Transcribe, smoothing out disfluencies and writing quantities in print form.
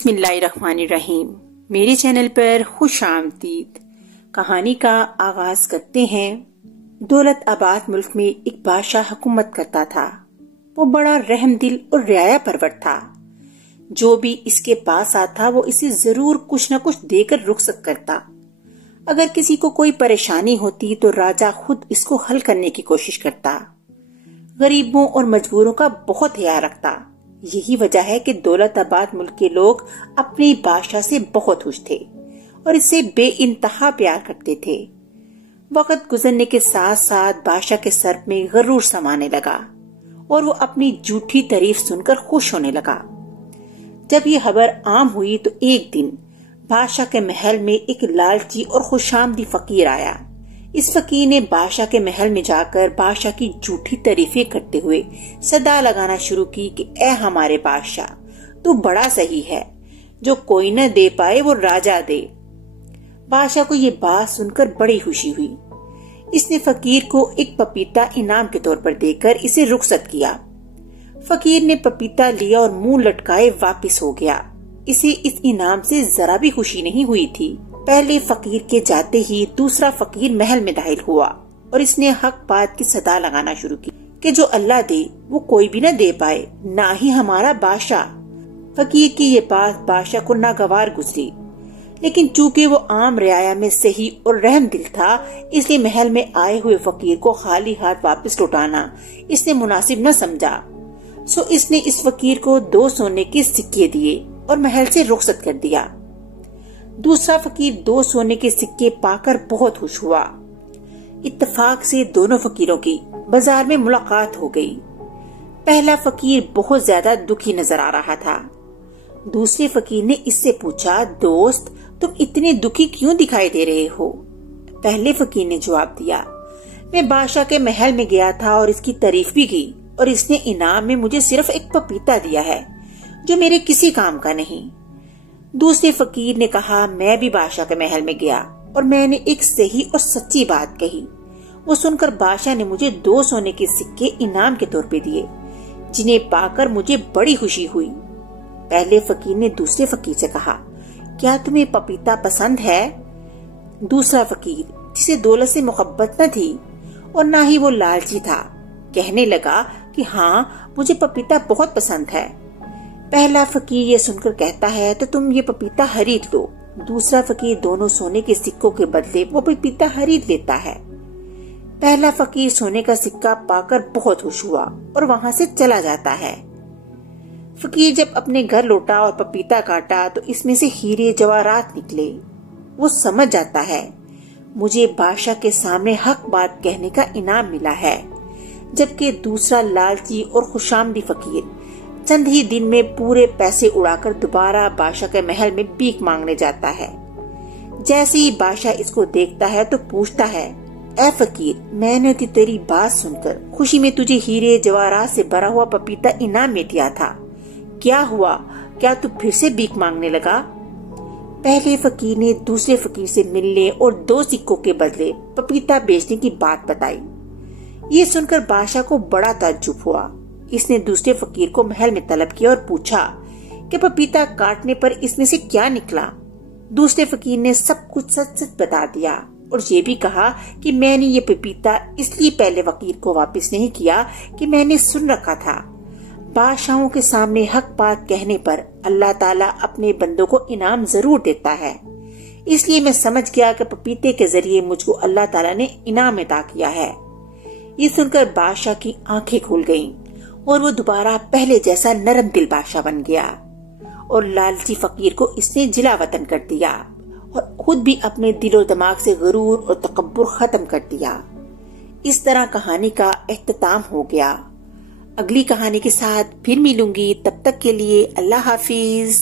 बिस्मिल्लाहिर्रहमानिर्रहीम। मेरे चैनल पर खुश आमदीद। कहानी का आगाज करते हैं। दौलताबाद मुल्क में एक बादशाह हुकूमत करता था। वो बड़ा रहमदिल और रियाया परवर था। जो भी इसके पास आता वो इसे जरूर कुछ न कुछ देकर रुखसत करता। अगर किसी को कोई परेशानी होती तो राजा खुद इसको हल करने की कोशिश करता। गरीबों और मजबूरों का बहुत ख्याल रखता। यही वजह है कि दौलताबाद मुल्क के लोग अपने बादशाह से बहुत खुश थे और इससे बेइंतहा प्यार करते थे। वक्त गुजरने के साथ साथ बादशाह के सर में गरूर समाने लगा और वो अपनी झूठी तारीफ सुनकर खुश होने लगा। जब ये खबर आम हुई तो एक दिन बादशाह के महल में एक लालची और खुशामदी फकीर आया। इस फकीर ने बादशाह के महल में जाकर बादशाह की झूठी तारीफें करते हुए सदा लगाना शुरू की कि ए हमारे बादशाह, तू बड़ा सही है, जो कोई न दे पाए वो राजा दे। बादशाह को ये बात सुनकर बड़ी खुशी हुई। इसने फकीर को एक पपीता इनाम के तौर पर देकर इसे रुखसत किया। फकीर ने पपीता लिया और मुंह लटकाए वापिस हो गया। इसे इस इनाम से जरा भी खुशी नहीं हुई थी। पहले फकीर के जाते ही दूसरा फकीर महल में दाखिल हुआ और इसने हक बात की सदा लगाना शुरू की कि जो अल्लाह दे वो कोई भी न दे पाए, ना ही हमारा बादशाह। फकीर की ये बात बादशाह को नागवार गुजरी, लेकिन चूंकि वो आम रियाया में सही और रहमदिल था, इसलिए महल में आए हुए फकीर को खाली हाथ वापस लौटाना इसने मुनासिब न समझा। सो इसने इस फकीर को 2 सोने के सिक्के दिए और महल से रुखसत कर दिया। दूसरा फकीर 2 सोने के सिक्के पाकर बहुत खुश हुआ। इत्तेफाक से दोनों फकीरों की बाजार में मुलाकात हो गई। पहला फकीर बहुत ज्यादा दुखी नजर आ रहा था। दूसरे फकीर ने इससे पूछा, दोस्त, तुम इतने दुखी क्यों दिखाई दे रहे हो? पहले फकीर ने जवाब दिया, मैं बादशाह के महल में गया था और इसकी तारीफ भी की और इसने इनाम में मुझे सिर्फ एक पपीता दिया है जो मेरे किसी काम का नहीं। दूसरे फकीर ने कहा, मैं भी बादशाह के महल में गया और मैंने एक सही और सच्ची बात कही। वो सुनकर बादशाह ने मुझे 2 सोने के सिक्के इनाम के तौर पे दिए, जिन्हें पाकर मुझे बड़ी खुशी हुई। पहले फकीर ने दूसरे फकीर से कहा, क्या तुम्हें पपीता पसंद है? दूसरा फकीर, जिसे दौलत से मोहब्बत न थी और न ही वो लालची था, कहने लगा कि हाँ, मुझे पपीता बहुत पसंद है। पहला फकीर ये सुनकर कहता है, तो तुम ये पपीता खरीद लो। दूसरा फकीर दोनों सोने के सिक्कों के बदले वो पपीता खरीद लेता है। पहला फकीर सोने का सिक्का पाकर बहुत खुश हुआ और वहाँ से चला जाता है। फकीर जब अपने घर लौटा और पपीता काटा तो इसमें से हीरे जवाहरात निकले। वो समझ जाता है, मुझे बादशाह के सामने हक बात कहने का इनाम मिला है। जबकि दूसरा लालची और खुशामदी फकीर चंद ही दिन में पूरे पैसे उड़ाकर दोबारा बादशाह के महल में भीख मांगने जाता है। जैसे ही बादशाह इसको देखता है तो पूछता है, ए फकीर, मैंने तो तेरी बात सुनकर खुशी में तुझे हीरे जवाहरात से भरा हुआ पपीता इनाम में दिया था। क्या हुआ? क्या तू फिर से भीख मांगने लगा? पहले फकीर ने दूसरे फकीर से मिलने और 2 सिक्कों के बदले पपीता बेचने की बात बताई। ये सुनकर बादशाह को बड़ा ताज्जुब हुआ। इसने दूसरे फकीर को महल में तलब किया और पूछा कि पपीता काटने पर इसमें से क्या निकला। दूसरे फकीर ने सब कुछ सच सच बता दिया और ये भी कहा कि मैंने ये पपीता इसलिए पहले फकीर को वापस नहीं किया कि मैंने सुन रखा था, बादशाहों के सामने हक बात कहने पर अल्लाह ताला अपने बंदों को इनाम जरूर देता है। इसलिए मैं समझ गया कि पपीते के जरिए मुझको अल्लाह ताला ने इनाम अता किया है। ये सुनकर बादशाह की आंखें खुल गईं और वो दोबारा पहले जैसा नरम दिल बादशाह बन गया और लालची फकीर को इसने जिला वतन कर दिया और खुद भी अपने दिलो दिमाग से गुरूर और तकब्बुर खत्म कर दिया। इस तरह कहानी का इख्तिताम हो गया। अगली कहानी के साथ फिर मिलूंगी, तब तक के लिए अल्लाह हाफिज।